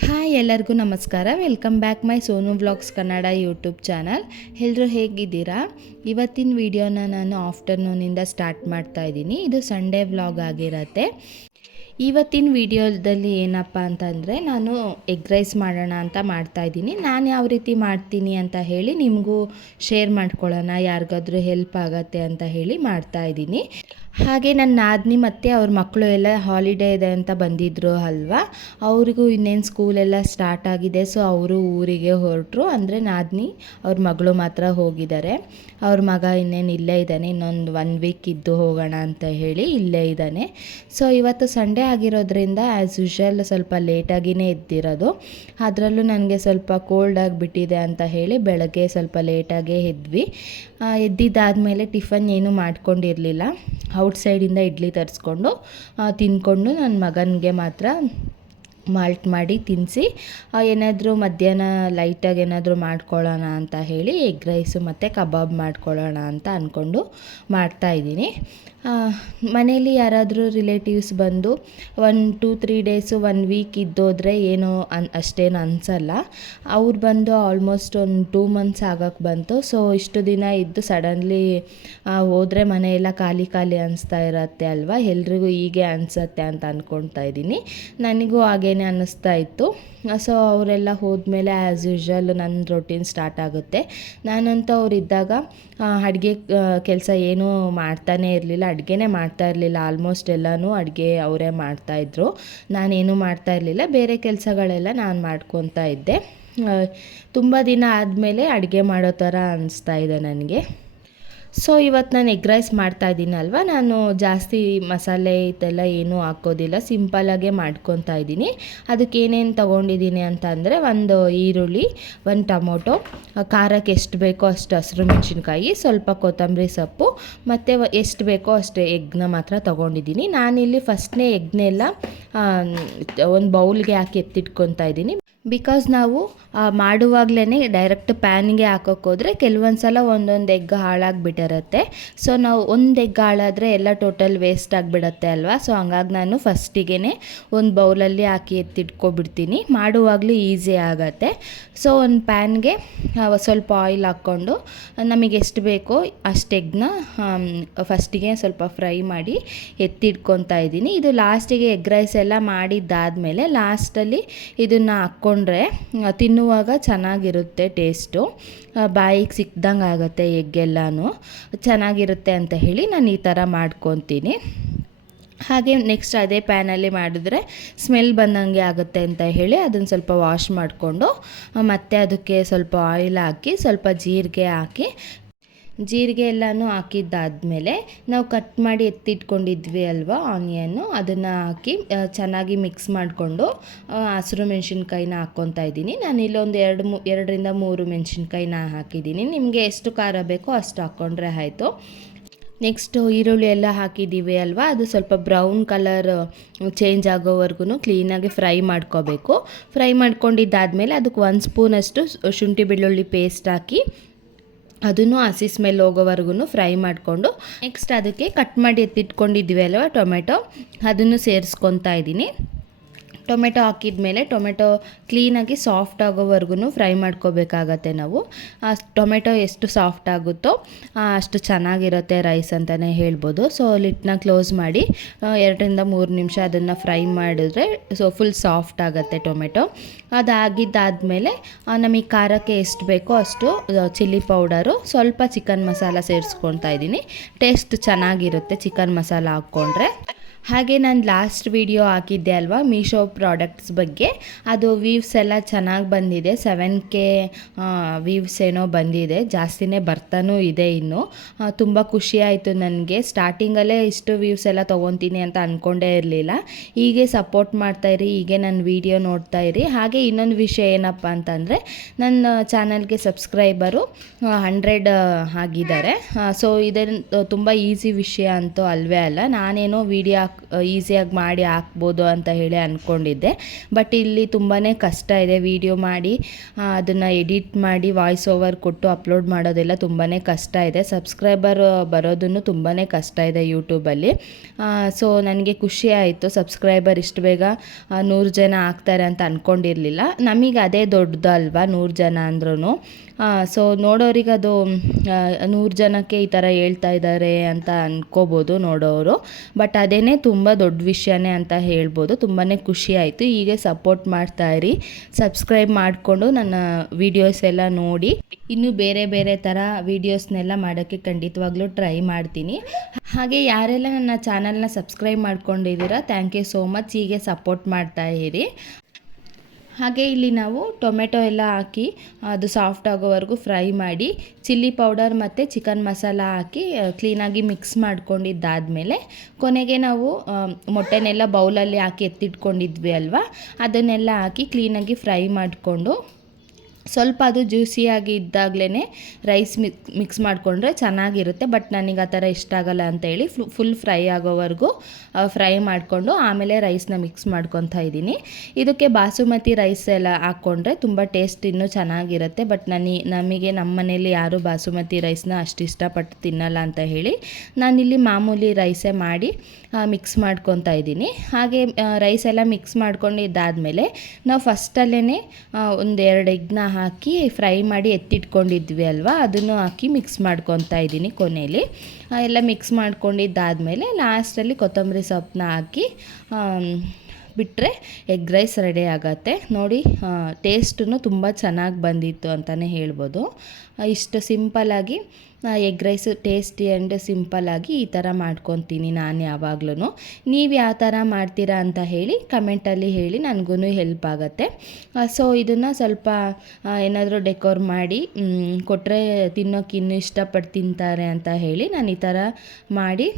Hi ಎಲ್ಲರಿಗೂ ನಮಸ್ಕಾರ. Welcome back my Sonu vlogs Kannada YouTube channel ಎಲ್ಲರೂ ಹೇಗಿದ್ದೀರಾ? ಇವತ್ತಿನ ವಿಡಿಯೋನ ನಾನು ಆಫ್ಟರ್ನೂನಿಂದ ಸ್ಟಾರ್ಟ್ ಮಾಡ್ತಾ ಇದ್ದೀನಿ. ಇದು ಸಂಡೇ ವ್ಲಾಗ್ ಆಗಿರತ್ತೆ. ಇವತ್ತಿನ ವಿಡಿಯೋದಲ್ಲಿ ಏನಪ್ಪ ಅಂತಂದರೆ ನಾನು ಎಗ್ ರೈಸ್ ಮಾಡೋಣ ಅಂತ ಮಾಡ್ತಾ ಇದ್ದೀನಿ. ನಾನು ಯಾವ ರೀತಿ ಮಾಡ್ತೀನಿ ಅಂತ ಹೇಳಿ ನಿಮಗೂ ಶೇರ್ ಮಾಡ್ಕೊಳ್ಳೋಣ. ಯಾರಿಗಾದ್ರೂ ಹೆಲ್ಪ್ ಆಗತ್ತೆ ಅಂತ ಹೇಳಿ ಮಾಡ್ತಾ ಇದ್ದೀನಿ. ಹಾಗೆ ನನ್ನ ನಾದಿನಿ ಮತ್ತು ಅವ್ರ ಮಕ್ಕಳು ಎಲ್ಲ ಹಾಲಿಡೇ ಇದೆ ಅಂತ ಬಂದಿದ್ರು ಅಲ್ವಾ? ಅವರಿಗೂ ಇನ್ನೇನು ಸ್ಕೂಲೆಲ್ಲ ಸ್ಟಾರ್ಟ್ ಆಗಿದೆ. ಸೊ ಅವರು ಊರಿಗೆ ಹೊರಟರು. ಅಂದರೆ ನಾದಿನಿ ಅವ್ರ ಮಗಳು ಮಾತ್ರ ಹೋಗಿದ್ದಾರೆ. ಅವ್ರ ಮಗ ಇನ್ನೇನು ಇಲ್ಲೇ ಇದ್ದಾನೆ. ಇನ್ನೊಂದು ಒನ್ ವೀಕ್ ಇದ್ದು ಹೋಗೋಣ ಅಂತ ಹೇಳಿ ಇಲ್ಲೇ ಇದ್ದಾನೆ. ಸೊ ಇವತ್ತು ಸಂಡೇ ಆಗಿರೋದ್ರಿಂದ ಆ್ಯಸ್ ಯೂಶಲ್ ಸ್ವಲ್ಪ ಲೇಟಾಗಿಯೇ ಎದ್ದಿರೋದು. ಅದರಲ್ಲೂ ನನಗೆ ಸ್ವಲ್ಪ ಕೋಲ್ಡ್ ಆಗಿಬಿಟ್ಟಿದೆ ಅಂತ ಹೇಳಿ ಬೆಳಗ್ಗೆ ಸ್ವಲ್ಪ ಲೇಟಾಗೇ ಎದ್ವಿ. ಎದ್ದಿದ್ದಾದಮೇಲೆ ಟಿಫನ್ ಏನೂ ಮಾಡ್ಕೊಂಡಿರಲಿಲ್ಲ. ಔಟ್ಸೈಡಿಂದ ಇಡ್ಲಿ ತರಿಸ್ಕೊಂಡು ತಿಂದ್ಕೊಂಡು ನನ್ನ ಮಗನಿಗೆ ಮಾತ್ರ ಮಾಲ್ಟ್ ಮಾಡಿ ತಿನ್ನಿಸಿ ಏನಾದರೂ ಮಧ್ಯಾಹ್ನ ಲೈಟಾಗಿ ಏನಾದರೂ ಮಾಡ್ಕೊಳ್ಳೋಣ ಅಂತ ಹೇಳಿ ಎಗ್ ರೈಸು ಮತ್ತು ಕಬಾಬ್ ಮಾಡ್ಕೊಳ್ಳೋಣ ಅಂತ ಅಂದ್ಕೊಂಡು ಮಾಡ್ತಾಯಿದ್ದೀನಿ ಮನೇಲಿ ಯಾರಾದರೂ ರಿಲೇಟಿವ್ಸ್ ಬಂದು one two three days one week ಇದ್ದೋದ್ರೆ ಏನೋ ಅನ್, ಅಷ್ಟೇನು ಅನಿಸಲ್ಲ. ಅವ್ರು ಬಂದು ಆಲ್ಮೋಸ್ಟ್ ಒಂದು ಟೂ ಮಂತ್ಸ್ ಆಗಕ್ಕೆ ಬಂತು. ಸೊ ಇಷ್ಟು ದಿನ ಇದ್ದು ಸಡನ್ಲಿ ಹೋದರೆ ಮನೆಯೆಲ್ಲ ಖಾಲಿ ಖಾಲಿ ಅನಿಸ್ತಾ ಇರತ್ತೆ ಅಲ್ವಾ? ಎಲ್ರಿಗೂ ಹೀಗೆ ಅನಿಸತ್ತೆ ಅಂತ ಅಂದ್ಕೊಳ್ತಾ ಇದ್ದೀನಿ. ನನಗೂ ಹಾಗೇನೆ ಅನ್ನಿಸ್ತಾ ಇತ್ತು. ಸೊ ಅವರೆಲ್ಲ ಹೋದ್ಮೇಲೆ ಆ್ಯಸ್ ಯೂಶ್ವಲ್ ನನ್ನ ರೊಟೀನ್ ಸ್ಟಾರ್ಟ್ ಆಗುತ್ತೆ. ನಾನಂತೂ ಅವರಿದ್ದಾಗ ಅಡುಗೆ ಕೆಲಸ ಏನೂ ಮಾಡ್ತಾನೇ ಇರಲಿಲ್ಲ. ಅಡುಗೆನೇ ಮಾಡ್ತಾ ಇರಲಿಲ್ಲ. ಆಲ್ಮೋಸ್ಟ್ ಎಲ್ಲನೂ ಅಡುಗೆ ಅವರೇ ಮಾಡ್ತಾಯಿದ್ರು ನಾನೇನು ಮಾಡ್ತಾ ಇರಲಿಲ್ಲ. ಬೇರೆ ಕೆಲಸಗಳೆಲ್ಲ ನಾನು ಮಾಡ್ಕೊತಾ ಇದ್ದೆ. ತುಂಬ ದಿನ ಆದಮೇಲೆ ಅಡುಗೆ ಮಾಡೋ ಥರ ಅನಿಸ್ತಾ ಇದೆ ನನಗೆ. ಸೊ ಇವತ್ತು ನಾನು ಎಗ್ ರೈಸ್ ಮಾಡ್ತಾ ಇದ್ದೀನಲ್ವ ನಾನು ಜಾಸ್ತಿ ಮಸಾಲೆ ಇದೆಲ್ಲ ಏನೂ ಹಾಕೋದಿಲ್ಲ. ಸಿಂಪಲಾಗೆ ಮಾಡ್ಕೊತಾ ಇದ್ದೀನಿ. ಅದಕ್ಕೆ ಏನೇನು ತೊಗೊಂಡಿದ್ದೀನಿ ಅಂತ ಅಂದರೆ ಒಂದು ಈರುಳ್ಳಿ, ಒಂದು ಟೊಮೊಟೊ ಖಾರಕ್ಕೆ ಎಷ್ಟು ಬೇಕೋ ಅಷ್ಟು ಹಸಿರು ಮೆಣಸಿನ್ಕಾಯಿ, ಸ್ವಲ್ಪ ಕೊತ್ತಂಬರಿ ಸೊಪ್ಪು, ಮತ್ತು ಎಷ್ಟು ಬೇಕೋ ಅಷ್ಟು ಎಗ್ನ ಮಾತ್ರ ತೊಗೊಂಡಿದ್ದೀನಿ. ನಾನಿಲ್ಲಿ ಫಸ್ಟ್ನೇ ಎಗ್ನೆಲ್ಲ ಒಂದು ಬೌಲ್ಗೆ ಹಾಕಿ ಎತ್ತಿಟ್ಕೊತಾ ಇದ್ದೀನಿ. ಬಿಕಾಸ್ ನಾವು ಮಾಡುವಾಗಲೇ ಡೈರೆಕ್ಟ್ ಪ್ಯಾನಿಗೆ ಹಾಕೋಕ್ಕೋದ್ರೆ ಕೆಲವೊಂದು ಸಲ ಒಂದೊಂದು ಎಗ್ ಹಾಳಾಗಿಬಿಟ್ಟಿರುತ್ತೆ. ಸೊ ನಾವು ಒಂದು ಎಗ್ ಹಾಳಾದರೆ ಎಲ್ಲ ಟೋಟಲ್ ವೇಸ್ಟ್ ಆಗಿಬಿಡತ್ತೆ ಅಲ್ವಾ? ಸೊ ಹಂಗಾಗಿ ನಾನು ಫಸ್ಟಿಗೆ ಒಂದು ಬೌಲಲ್ಲಿ ಹಾಕಿ ಎತ್ತಿಟ್ಕೊಬಿಡ್ತೀನಿ. ಮಾಡುವಾಗಲೂ ಈಸಿ ಆಗುತ್ತೆ. ಸೊ ಒಂದು ಪ್ಯಾನ್ಗೆ ಸ್ವಲ್ಪ ಆಯಿಲ್ ಹಾಕ್ಕೊಂಡು, ನಮಗೆ ಎಷ್ಟು ಬೇಕೋ ಅಷ್ಟು ಎಗ್ನ ಫಸ್ಟಿಗೆ ಸ್ವಲ್ಪ ಫ್ರೈ ಮಾಡಿ ಎತ್ತಿಟ್ಕೊತಾ ಇದ್ದೀನಿ. ಇದು ಲಾಸ್ಟಿಗೆ ಎಗ್ ರೈಸ್ ಎಲ್ಲ ಮಾಡಿದ್ದಾದಮೇಲೆ ಲಾಸ್ಟಲ್ಲಿ ಇದನ್ನು ಹಾಕ್ಕೊಂಡ್ರೆ ತಿನ್ನುವಾಗ ಚೆನ್ನಾಗಿರುತ್ತೆ ಟೇಸ್ಟು ಬಾಯಿಗೆ ಸಿಕ್ಕಿದಂಗೆ ಆಗುತ್ತೆ ಎಗ್ಗೆಲ್ಲನೂ. ಚೆನ್ನಾಗಿರುತ್ತೆ ಅಂತ ಹೇಳಿ ನಾನು ಈ ಥರ ಮಾಡ್ಕೊತೀನಿ. ಹಾಗೆ ನೆಕ್ಸ್ಟ್ ಅದೇ ಪ್ಯಾನಲ್ಲಿ ಮಾಡಿದ್ರೆ ಸ್ಮೆಲ್ ಬಂದಂಗೆ ಆಗುತ್ತೆ ಅಂತ ಹೇಳಿ ಅದನ್ನು ಸ್ವಲ್ಪ ವಾಶ್ ಮಾಡಿಕೊಂಡು ಮತ್ತೆ ಅದಕ್ಕೆ ಸ್ವಲ್ಪ ಆಯಿಲ್ ಹಾಕಿ, ಸ್ವಲ್ಪ ಜೀರಿಗೆ ಹಾಕಿ ಜೀರಿಗೆ ಎಲ್ಲನೂ ಹಾಕಿದ್ದಾದಮೇಲೆ ನಾವು ಕಟ್ ಮಾಡಿ ಎತ್ತಿಟ್ಕೊಂಡಿದ್ವಿ ಅಲ್ವಾ ಆನಿಯನ್ನು ಅದನ್ನು ಹಾಕಿ ಚೆನ್ನಾಗಿ ಮಿಕ್ಸ್ ಮಾಡಿಕೊಂಡು ಹಸಿರು ಮೆಣಸಿನ್ಕಾಯಿನ ಹಾಕ್ಕೊತಾ ಇದ್ದೀನಿ. ನಾನು ಇಲ್ಲೊಂದು ಎರಡು ಮೂ, ಎರಡರಿಂದ ಮೂರು ಮೆಣಸಿನ್ಕಾಯಿನ ಹಾಕಿದ್ದೀನಿ. ನಿಮಗೆ ಎಷ್ಟು ಖಾರ ಬೇಕೋ ಅಷ್ಟು ಹಾಕ್ಕೊಂಡ್ರೆ ಆಯಿತು. ನೆಕ್ಸ್ಟು ಈರುಳ್ಳಿ ಎಲ್ಲ ಹಾಕಿದ್ದೀವಿ ಅಲ್ವಾ, ಅದು ಸ್ವಲ್ಪ ಬ್ರೌನ್ ಕಲರ್ ಚೇಂಜ್ ಆಗೋವರೆಗೂ ಕ್ಲೀನಾಗಿ ಫ್ರೈ ಮಾಡ್ಕೋಬೇಕು. ಫ್ರೈ ಮಾಡ್ಕೊಂಡಿದ್ದಾದಮೇಲೆ ಅದಕ್ಕೆ ಒಂದು ಸ್ಪೂನಷ್ಟು ಶುಂಠಿ ಬೆಳ್ಳುಳ್ಳಿ ಪೇಸ್ಟ್ ಹಾಕಿ ಅದನ್ನು ಹಸಿ ಸ್ಮೆಲ್ ಹೋಗೋವರೆಗೂ ಫ್ರೈ ಮಾಡಿಕೊಂಡು ನೆಕ್ಸ್ಟ್ ಅದಕ್ಕೆ ಕಟ್ ಮಾಡಿ ಎತ್ತಿಟ್ಕೊಂಡಿದ್ವಿ ಅಲ್ವ ಟೊಮೆಟೊ ಅದನ್ನು ಸೇರಿಸ್ಕೊತಾ ಇದ್ದೀನಿ. ಟೊಮೆಟೊ ಹಾಕಿದ ಮೇಲೆ ಟೊಮೆಟೊ ಕ್ಲೀನಾಗಿ ಸಾಫ್ಟ್ ಆಗೋವರೆಗೂ ಫ್ರೈ ಮಾಡ್ಕೋಬೇಕಾಗತ್ತೆ ನಾವು. ಆ ಟೊಮೆಟೊ ಎಷ್ಟು ಸಾಫ್ಟ್ ಆಗುತ್ತೋ ಅಷ್ಟು ಚೆನ್ನಾಗಿರುತ್ತೆ ರೈಸ್ ಅಂತಲೇ ಹೇಳ್ಬೋದು. ಸೊ ಲಿಟ್ನ ಕ್ಲೋಸ್ ಮಾಡಿ ಎರಡರಿಂದ ಮೂರು ನಿಮಿಷ ಅದನ್ನು ಫ್ರೈ ಮಾಡಿದ್ರೆ ಸೊ ಫುಲ್ ಸಾಫ್ಟ್ ಆಗುತ್ತೆ ಟೊಮೆಟೊ. ಅದಾಗಿದ್ದಾದಮೇಲೆ ನಮಗೆ ಖಾರಕ್ಕೆ ಎಷ್ಟು ಬೇಕೋ ಅಷ್ಟು ಚಿಲ್ಲಿ ಪೌಡರು ಸ್ವಲ್ಪ ಚಿಕನ್ ಮಸಾಲ ಸೇರಿಸ್ಕೊಳ್ತಾ ಇದ್ದೀನಿ. ಟೇಸ್ಟ್ ಚೆನ್ನಾಗಿರುತ್ತೆ ಚಿಕನ್ ಮಸಾಲ ಹಾಕ್ಕೊಂಡ್ರೆ. ಹಾಗೆ ನಾನು ಲಾಸ್ಟ್ ವಿಡಿಯೋ ಹಾಕಿದ್ದೆ ಅಲ್ವಾ ಮೀಶೋ ಪ್ರಾಡಕ್ಟ್ಸ್ ಬಗ್ಗೆ. ಅದು ವೀವ್ಸ್ ಎಲ್ಲ ಚೆನ್ನಾಗಿ ಬಂದಿದೆ. ಸೆವೆನ್ ಕೆ ವೀವ್ಸ್ ಏನೋ ಬಂದಿದೆ. ಜಾಸ್ತಿನೇ ಬರ್ತಾನೂ ಇದೆ ಇನ್ನು. ತುಂಬ ಖುಷಿ ಆಯಿತು ನನಗೆ. ಸ್ಟಾರ್ಟಿಂಗಲ್ಲೇ ಇಷ್ಟು ವೀವ್ಸ್ ಎಲ್ಲ ತೊಗೊತೀನಿ ಅಂತ ಅಂದ್ಕೊಂಡೇ ಇರಲಿಲ್ಲ. ಹೀಗೆ ಸಪೋರ್ಟ್ ಮಾಡ್ತಾಯಿರಿ ಹೀಗೆ ನನ್ನ ವಿಡಿಯೋ ನೋಡ್ತಾ ಇರಿ. ಹಾಗೆ ಇನ್ನೊಂದು ವಿಷಯ ಏನಪ್ಪ ಅಂತಂದರೆ ನನ್ನ ಚಾನಲ್ಗೆ ಸಬ್ಸ್ಕ್ರೈಬರು ಹಂಡ್ರೆಡ್ ಆಗಿದ್ದಾರೆ. ಸೊ ಇದನ್ನು ತುಂಬ ಈಸಿ ವಿಷಯ ಅಂತೂ ಅಲ್ವೇ ಅಲ್ಲ. ನಾನೇನೋ ವಿಡಿಯೋ ಈಸಿಯಾಗಿ ಮಾಡಿ ಹಾಕ್ಬೋದು ಅಂತ ಹೇಳಿ ಅಂದ್ಕೊಂಡಿದ್ದೆ ಬಟ್ ಇಲ್ಲಿ ತುಂಬಾ ಕಷ್ಟ ಇದೆ ವಿಡಿಯೋ ಮಾಡಿ ಅದನ್ನು ಎಡಿಟ್ ಮಾಡಿ ವಾಯ್ಸ್ ಓವರ್ ಕೊಟ್ಟು ಅಪ್ಲೋಡ್ ಮಾಡೋದೆಲ್ಲ ತುಂಬಾ ಕಷ್ಟ ಇದೆ. ಸಬ್ಸ್ಕ್ರೈಬರ್ ಬರೋದನ್ನು ತುಂಬಾ ಕಷ್ಟ ಇದೆ ಯೂಟ್ಯೂಬಲ್ಲಿ ಸೊ ನನಗೆ ಖುಷಿ ಆಯಿತು. ಸಬ್ಸ್ಕ್ರೈಬರ್ ಇಷ್ಟು ಬೇಗ ನೂರು ಜನ ಆಗ್ತಾರೆ ಅಂತ ಅಂದ್ಕೊಂಡಿರಲಿಲ್ಲ ನಮಗೆ ಅದೇ ದೊಡ್ಡದಲ್ವಾ ನೂರು ಜನ ಅಂದ್ರೂ ಸೊ ನೋಡೋರಿಗೆ ಅದು ನೂರು ಜನಕ್ಕೆ ಈ ಥರ ಹೇಳ್ತಾ ಇದ್ದಾರೆ ಅಂತ ಅಂದ್ಕೋಬೋದು ನೋಡೋರು. ಬಟ್ ಅದೇ ತುಂಬ ದೊಡ್ಡ ವಿಷಯನೇ ಅಂತ ಹೇಳ್ಬೋದು. ತುಂಬಾ ಖುಷಿ ಆಯಿತು. ಹೀಗೆ ಸಪೋರ್ಟ್ ಮಾಡ್ತಾ ಇರಿ. ಸಬ್ಸ್ಕ್ರೈಬ್ ಮಾಡಿಕೊಂಡು ನನ್ನ ವೀಡಿಯೋಸ್ ಎಲ್ಲ ನೋಡಿ. ಇನ್ನು ಬೇರೆ ಬೇರೆ ಥರ ವೀಡಿಯೋಸ್ನೆಲ್ಲ ಮಾಡೋಕ್ಕೆ ಖಂಡಿತವಾಗ್ಲೂ ಟ್ರೈ ಮಾಡ್ತೀನಿ. ಹಾಗೆ ಯಾರೆಲ್ಲ ನನ್ನ ಚಾನಲ್ನ ಸಬ್ಸ್ಕ್ರೈಬ್ ಮಾಡ್ಕೊಂಡಿದ್ದೀರಾ, ಥ್ಯಾಂಕ್ ಯು ಸೋ ಮಚ್. ಹೀಗೆ ಸಪೋರ್ಟ್ ಮಾಡ್ತಾ ಇರಿ. ಹಾಗೆ ಇಲ್ಲಿ ನಾವು ಟೊಮೆಟೊ ಎಲ್ಲ ಹಾಕಿ, ಅದು ಸಾಫ್ಟ್ ಆಗೋವರೆಗೂ ಫ್ರೈ ಮಾಡಿ ಚಿಲ್ಲಿ ಪೌಡರ್ ಮತ್ತು ಚಿಕನ್ ಮಸಾಲ ಹಾಕಿ ಕ್ಲೀನಾಗಿ ಮಿಕ್ಸ್ ಮಾಡ್ಕೊಂಡಿದ್ದಾದಮೇಲೆ ಕೊನೆಗೆ ನಾವು ಮೊಟ್ಟೆನೆಲ್ಲ ಬೌಲಲ್ಲಿ ಹಾಕಿ ಎತ್ತಿಟ್ಕೊಂಡಿದ್ವಿ ಅಲ್ವಾ? ಅದನ್ನೆಲ್ಲ ಹಾಕಿ ಕ್ಲೀನಾಗಿ ಫ್ರೈ ಮಾಡಿಕೊಂಡು ಸ್ವಲ್ಪ ಅದು ಜ್ಯೂಸಿಯಾಗಿ ಇದ್ದಾಗಲೇ ರೈಸ್ ಮಿಕ್, ಮಿಕ್ಸ್ ಮಾಡಿಕೊಂಡ್ರೆ ಚೆನ್ನಾಗಿರುತ್ತೆ. ಬಟ್ ನನಗೆ ಆ ಥರ ಇಷ್ಟ ಆಗಲ್ಲ ಅಂತೇಳಿ ಫುಲ್ ಫ್ರೈ ಆಗೋವರೆಗೂ ಫ್ರೈ ಮಾಡಿಕೊಂಡು ಆಮೇಲೆ ರೈಸ್ನ ಮಿಕ್ಸ್ ಮಾಡ್ಕೊತಾ ಇದ್ದೀನಿ. ಇದಕ್ಕೆ ಬಾಸುಮತಿ ರೈಸ್ ಎಲ್ಲ ಹಾಕ್ಕೊಂಡ್ರೆ ತುಂಬ ಟೇಸ್ಟ್ ಇನ್ನೂ ಚೆನ್ನಾಗಿರುತ್ತೆ. ಬಟ್ ನನಗೆ ನಮಗೆ ನಮ್ಮ ಮನೇಲಿ ಯಾರೂ ಬಾಸುಮತಿ ರೈಸ್ನ ಅಷ್ಟು ಇಷ್ಟಪಟ್ಟು ತಿನ್ನಲ್ಲ ಅಂತ ಹೇಳಿ ನಾನಿಲ್ಲಿ ಮಾಮೂಲಿ ರೈಸೇ ಮಾಡಿ ಮಿಕ್ಸ್ ಮಾಡ್ಕೊತಾ ಇದ್ದೀನಿ. ಹಾಗೆ ರೈಸ್ ಎಲ್ಲ ಮಿಕ್ಸ್ ಮಾಡ್ಕೊಂಡಿದ್ದಾದಮೇಲೆ ನಾವು ಫಸ್ಟಲ್ಲೇ ಒಂದೆರಡು ಎಗ್ನ ಹಾಕಿ ಫ್ರೈ ಮಾಡಿ ಎತ್ತಿಟ್ಕೊಂಡಿದ್ವಿ ಅಲ್ವಾ? ಅದನ್ನು ಹಾಕಿ ಮಿಕ್ಸ್ ಮಾಡ್ಕೊತಾ ಇದ್ದೀನಿ ಕೊನೆಯಲ್ಲಿ ಎಲ್ಲ ಮಿಕ್ಸ್ ಮಾಡ್ಕೊಂಡಿದ್ದಾದಮೇಲೆ ಲಾಸ್ಟಲ್ಲಿ ಕೊತ್ತಂಬರಿ ಸೊಪ್ಪನ್ನ ಹಾಕಿ ಬಿಟ್ಟರೆ ಎಗ್ ರೈಸ್ ರೆಡಿ ಆಗುತ್ತೆ. ನೋಡಿ ಟೇಸ್ಟೂ ತುಂಬ ಚೆನ್ನಾಗಿ ಬಂದಿತ್ತು ಅಂತಲೇ ಹೇಳ್ಬೋದು. ಇಷ್ಟು ಸಿಂಪಲ್ಲಾಗಿ ಎಗ್ ರೈಸ್ ಟೇಸ್ಟಿ ಆ್ಯಂಡ್ ಸಿಂಪಲ್ಲಾಗಿ ಈ ಥರ ಮಾಡ್ಕೊತೀನಿ ನಾನು ಯಾವಾಗ್ಲೂ ನೀವು ಯಾವ ಥರ ಮಾಡ್ತೀರಾ ಅಂತ ಹೇಳಿ ಕಮೆಂಟಲ್ಲಿ ಹೇಳಿ ನನಗೂ ಹೆಲ್ಪ್ ಆಗುತ್ತೆ. ಸೊ ಇದನ್ನು ಸ್ವಲ್ಪ ಏನಾದರೂ ಡೆಕೋರ್ ಮಾಡಿ ಕೊಟ್ಟರೆ ತಿನ್ನೋಕೆ ಇನ್ನೂ ಇಷ್ಟಪಟ್ಟು ತಿಂತಾರೆ ಅಂತ ಹೇಳಿ ನಾನು ಈ ಥರ ಮಾಡಿ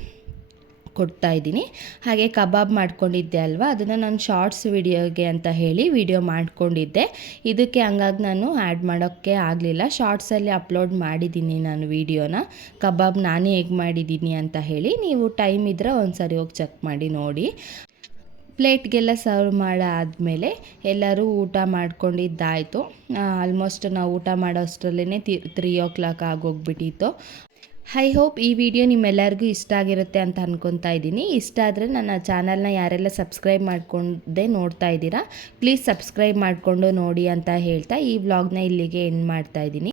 ಕೊಡ್ತಾ ಇದ್ದೀನಿ. ಹಾಗೆ ಕಬಾಬ್ ಮಾಡ್ಕೊಂಡಿದ್ದೆ ಅಲ್ವಾ? ಅದನ್ನು ನಾನು ಶಾರ್ಟ್ಸ್ ವಿಡಿಯೋಗೆ ಅಂತ ಹೇಳಿ ವಿಡಿಯೋ ಮಾಡ್ಕೊಂಡಿದ್ದೆ. ಇದಕ್ಕೆ ಹಂಗಾಗಿ ನಾನು ಆ್ಯಡ್ ಮಾಡೋಕ್ಕೆ ಆಗಲಿಲ್ಲ. ಶಾರ್ಟ್ಸಲ್ಲಿ ಅಪ್ಲೋಡ್ ಮಾಡಿದ್ದೀನಿ ನಾನು ವಿಡಿಯೋನ. ಕಬಾಬ್ ನಾನೇ ಹೇಗೆ ಮಾಡಿದ್ದೀನಿ ಅಂತ ಹೇಳಿ ನೀವು ಟೈಮ್ ಇದ್ದರೆ ಒಂದು ಸರಿ ಹೋಗಿ ಚೆಕ್ ಮಾಡಿ ನೋಡಿ. ಪ್ಲೇಟ್ಗೆಲ್ಲ ಸರ್ವ್ ಮಾಡಾದಮೇಲೆ ಎಲ್ಲರೂ ಊಟ ಮಾಡ್ಕೊಂಡಿದ್ದಾಯಿತು. ಆಲ್ಮೋಸ್ಟ್ ನಾವು ಊಟ ಮಾಡೋ ಅಷ್ಟರಲ್ಲೇ ತ್ರೀ ಓ ಕ್ಲಾಕ್ ಆಗೋಗ್ಬಿಟ್ಟಿತ್ತು ಐ ಹೋಪ್ ಈ ವಿಡಿಯೋ ನಿಮ್ಮೆಲ್ಲರಿಗೂ ಇಷ್ಟ ಆಗಿರುತ್ತೆ ಅಂತ ಅನ್ಕೊತಾ ಇದ್ದೀನಿ. ಇಷ್ಟ ಆದರೆ ನನ್ನ ಚಾನಲ್ನ ಯಾರೆಲ್ಲ ಸಬ್ಸ್ಕ್ರೈಬ್ ಮಾಡ್ಕೊಂಡೆ ನೋಡ್ತಾ ಇದ್ದೀರಾ ಪ್ಲೀಸ್ ಸಬ್ಸ್ಕ್ರೈಬ್ ಮಾಡಿಕೊಂಡು ನೋಡಿ ಅಂತ ಹೇಳ್ತಾ ಈ ವ್ಲಾಗ್ನ ಇಲ್ಲಿಗೆ ಎಂಡ್ ಮಾಡ್ತಾ ಇದ್ದೀನಿ.